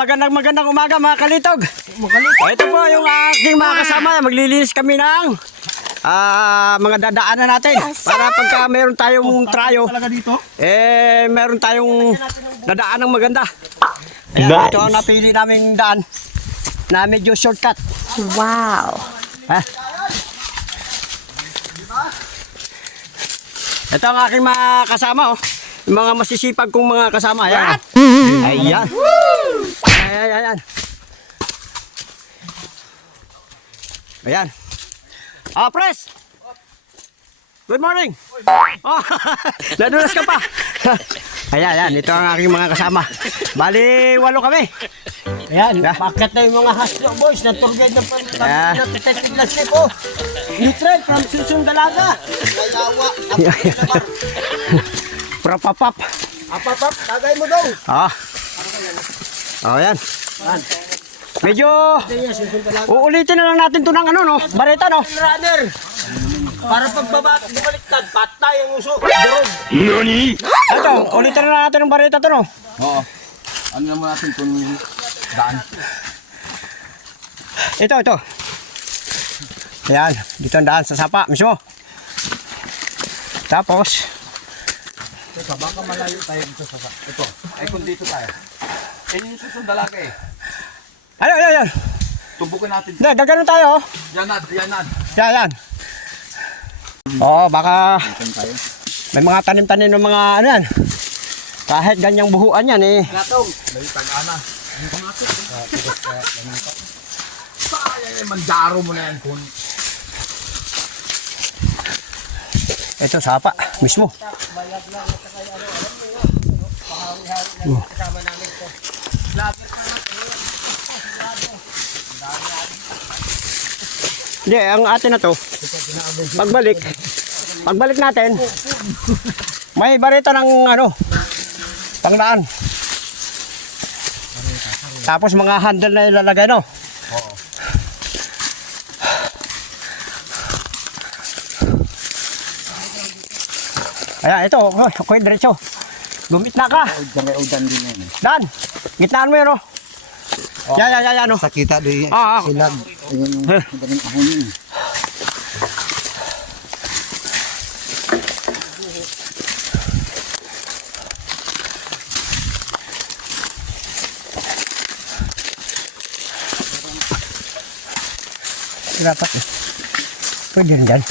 magandang magandang umaga mga kalitog. Ito po yung aking mga kasama. Maglilinis kami ng ah, mga dadaanan natin. Para pagka meron tayong trayo, Talaga dito? eh meron tayong dadaan ng maganda. Ayan, ito ang napili naming daan na medyo shortcut. Wow. Ha? Ito ang aking mga kasama, oh. Yung mga masisipag kong mga kasama. Ayan. Ayan. Ayan, ayan, ayan. Ayan. Ah, press! Good morning! Oh, nadulas ka pa. ayan, ayan. Ito ang aking mga kasama. Bali, walo kami. Ayan, Yeah. bakit na yung mga haslo boys na tour guide ng Yeah. pamilya Detective Lassie po. Neutral from Susung Dalaga. Prapapap. Apapap, tagay mo daw. Ah. Oh, yan. Medyo uulitin na lang natin to ng ano, no? Bareta, no? Runner. Para pagbaba, bumaliktad, patay ang uso. Durog. Ito, ulitin na natin ng bareta to, no? Oo. Ano naman natin kung daan? Ito, ito. Ayan, dito ang daan sa sapa mismo. Tapos, Teka, baka malayo tayo dito sa ito. Ay kung dito tayo. Eh yung susunod dalaga eh. ano, ayan, ayan. Tubukin natin. Hindi, gagano tayo, oh. Yan na, yan na. Yan, yan. Oo, baka may mga tanim-tanim ng mga ano yan. Kahit ganyang buhuan yan, eh. Gatong. May tag-ana. Sayang eh, mandaro mo na yan kung Ito, sapa, mismo. Hindi, ang atin na to, pagbalik, pagbalik natin, may barita ng ano, pangdaan. Tapos mga handle na ilalagay, no? Ayan, ito, oh, okay, diretso. Gumit na ka. udan din yan eh. Dan, gitnaan mo yun, oh. Yan, yan, yan, yan, oh. Sakita di Ah, ah. silag. Ayun yung Eh. madaling ahon yun. Dapat eh. Pwede rin dyan.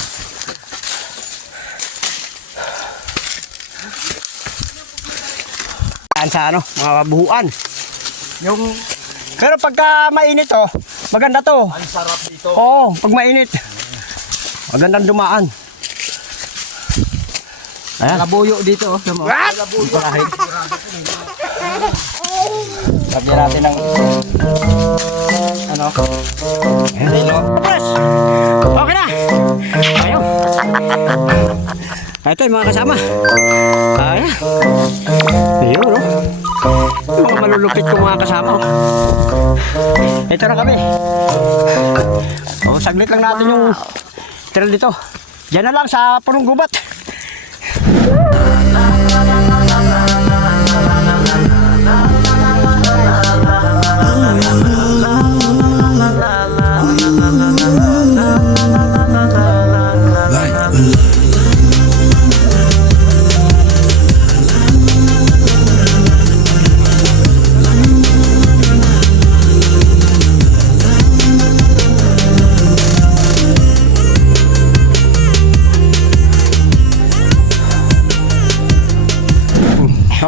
Yan sa ano, mga buhuan. Yung... Pero pagka mainit oh, maganda to. Ang sarap dito. Oo, pag mainit. Magandang dumaan. Ayan. Labuyo dito. Oh, sa mga- Lagyan natin ng... Ano? Ayan. Press! Okay na! Ayaw! Ito yung mga kasama. Ayan. Ayun, no? Yung mga malulupit kong mga kasama. oh. Ito na kami. Oh, saglit lang natin yung trail dito. Diyan na lang sa punong gubat.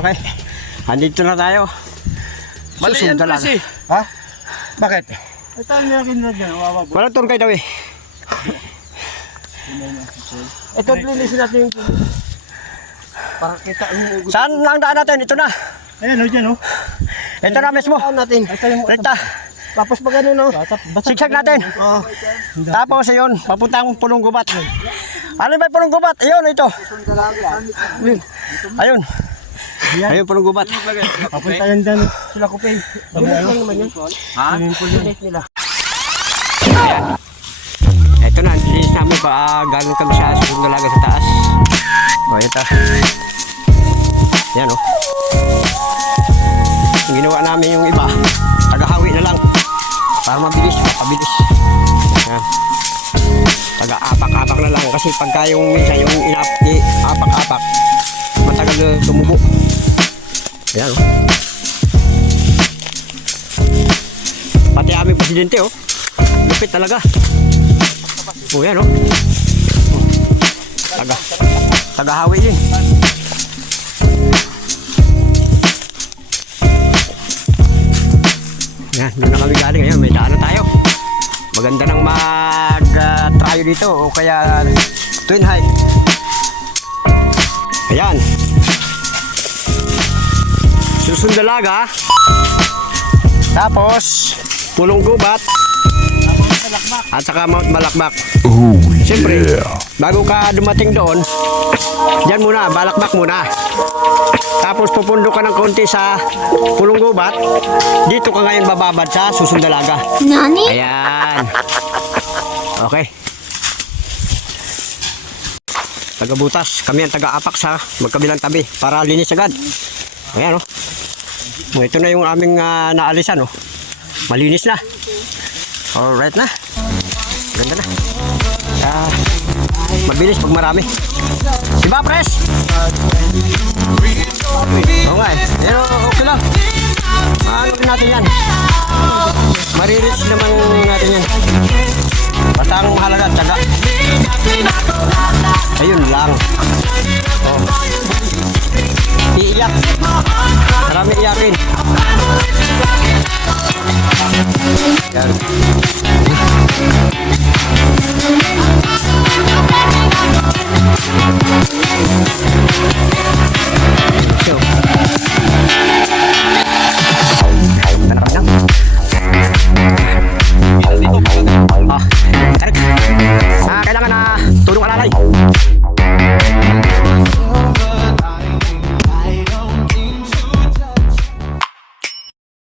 Okay. Andito na tayo. Mali yan Susunod na lang. kasi. Ha? Bakit? Ito ang nilagay na dyan. Wawag. Walang guide daw eh. Ito, linisin natin yung Para kita yung ugot. Saan lang daan natin? Ito na. Ayan, o dyan, o. Ito na mismo. Natin? Ito yung... Rekta. Tapos pag ano, no? Sigsag natin. Oo. Tapos ayun, papuntang punong gubat. Ano ba yung punong gubat? Ayun, ito. Ayun. Ayun, punong gubat. Papunta yan dyan. Sila ko pay. Pag-ano naman yun. Ha? Unit nila. Ito na, linis namin pa. ah, galing kami sa susunod dalaga sa taas. O, ito. Yan, o. ginawa namin yung iba, tagahawi na lang. Para mabilis, mabilis. Yan. Taga-apak-apak na lang kasi pagka yung minsan yung inap- i-apak-apak, matagal na tumubo. Ayan oh. Pati aming presidente oh. Lupit talaga. Oh yan oh. Taga. Tagahawi din. Yan, doon na kami galing. Ayan, may daan tayo. Maganda nang mag-tryo dito o kaya twin hike. Ayan. Susundalaga. Tapos, pulong gubat. At saka Mount Balakbak. Oh Siyempre, yeah. bago ka dumating doon, dyan muna, balakbak muna. Tapos pupundo ka ng konti sa pulong gubat. Dito ka ngayon bababad sa susundalaga. Nani? Ayan. Okay. Taga-butas. Kami ang taga-apak sa magkabilang tabi para linis agad. Ayan oh. Oh, ito na yung aming ah, naalisan oh. Malinis na. Alright na. Ganda na. Ah, mabilis pag marami. Diba, pres? Oo nga eh. Pero okay lang. Rin natin yan. Maririch naman natin yan. Basta ang mahalaga, taga. Ayun lang. Oh. Iiyak. Marami iyakin. Yan.